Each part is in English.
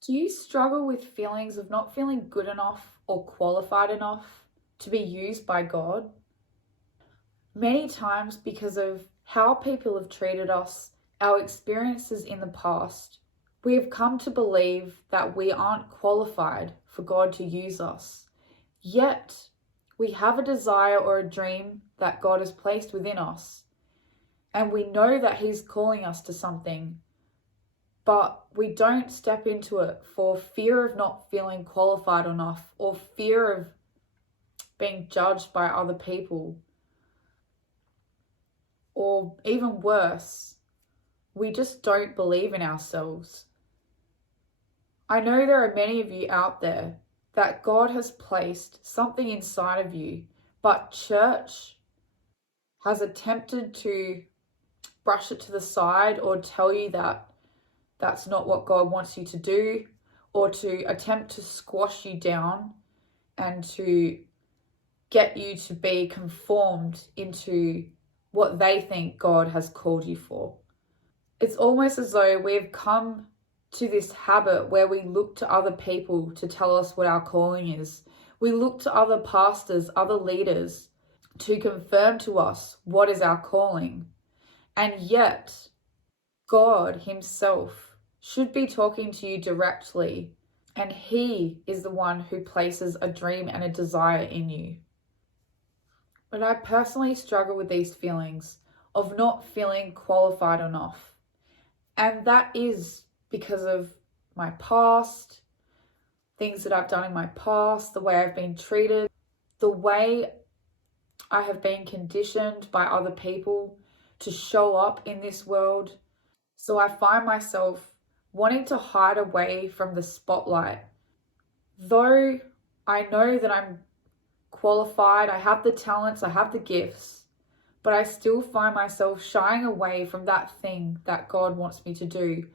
Do you struggle with feelings of not feeling good enough or qualified enough to be used by God? Many times, because of how people have treated us, our experiences in the past, we have come to believe that we aren't qualified for God to use us. Yet, we have a desire or a dream that God has placed within us, and we know that He's calling us to something, but we don't step into it for fear of not feeling qualified enough or fear of being judged by other people. Or even worse, we just don't believe in ourselves. I know there are many of you out there that God has placed something inside of you, but church has attempted to brush it to the side or tell you that that's not what God wants you to do, or to attempt to squash you down and to get you to be conformed into what they think God has called you for. It's almost as though we've come to this habit where we look to other people to tell us what our calling is. We look to other pastors, other leaders to confirm to us what is our calling. And yet, God Himself should be talking to you directly, and He is the one who places a dream and a desire in you. But I personally struggle with these feelings of not feeling qualified enough. And that is because of my past, things that I've done in my past, the way I've been treated, the way I have been conditioned by other people to show up in this world. So I find myself wanting to hide away from the spotlight. Though I know that I'm qualified, I have the talents, I have the gifts, but I still find myself shying away from that thing that God wants me to do,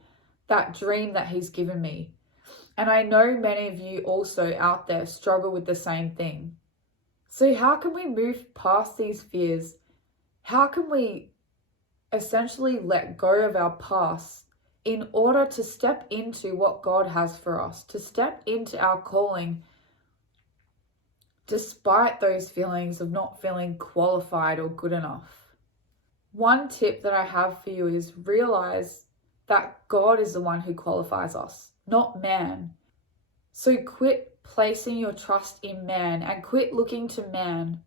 that dream that He's given me. And I know many of you also out there struggle with the same thing. So how can we move past these fears? How can we essentially let go of our past in order to step into what God has for us, to step into our calling, despite those feelings of not feeling qualified or good enough? One tip that I have for you is realize that God is the one who qualifies us, not man. So quit placing your trust in man and quit looking to man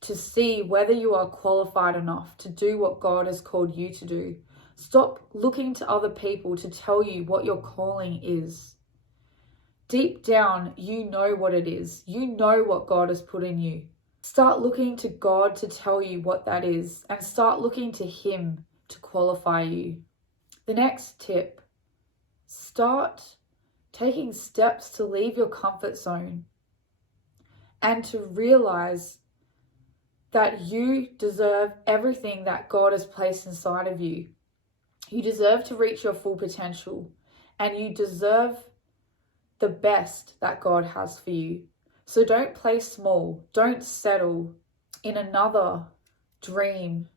to see whether you are qualified enough to do what God has called you to do. Stop looking to other people to tell you what your calling is. Deep down, you know what it is. You know what God has put in you. Start looking to God to tell you what that is, and start looking to Him to qualify you. The next tip, start taking steps to leave your comfort zone and to realize that you deserve everything that God has placed inside of you. You deserve to reach your full potential, and you deserve the best that God has for you. So don't play small. Don't settle in another dream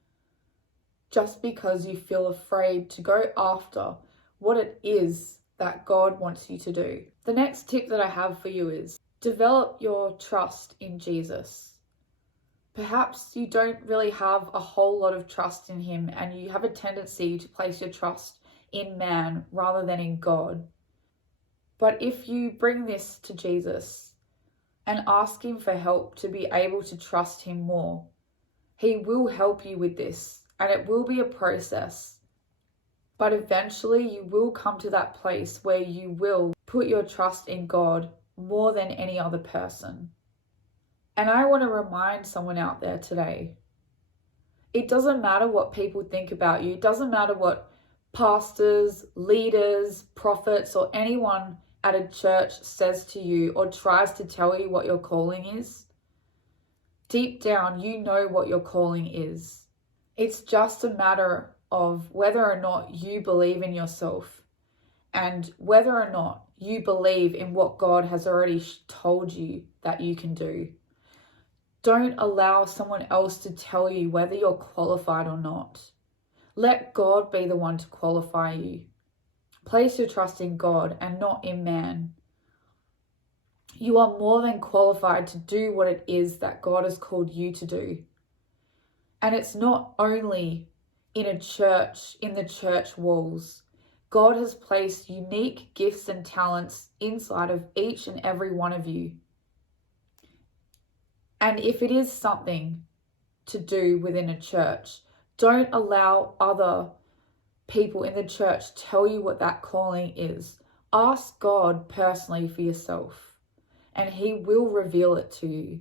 just because you feel afraid to go after what it is that God wants you to do. The next tip that I have for you is develop your trust in Jesus. Perhaps you don't really have a whole lot of trust in Him, and you have a tendency to place your trust in man rather than in God. But if you bring this to Jesus and ask Him for help to be able to trust Him more, He will help you with this, and it will be a process. But eventually you will come to that place where you will put your trust in God more than any other person. And I want to remind someone out there today, it doesn't matter what people think about you. It doesn't matter what pastors, leaders, prophets, or anyone at a church says to you or tries to tell you what your calling is. Deep down, you know what your calling is. It's just a matter of whether or not you believe in yourself and whether or not you believe in what God has already told you that you can do. Don't allow someone else to tell you whether you're qualified or not. Let God be the one to qualify you. Place your trust in God and not in man. You are more than qualified to do what it is that God has called you to do. And it's not only in a church, in the church walls. God has placed unique gifts and talents inside of each and every one of you. And if it is something to do within a church, don't allow other people in the church tell you what that calling is. Ask God personally for yourself, and He will reveal it to you.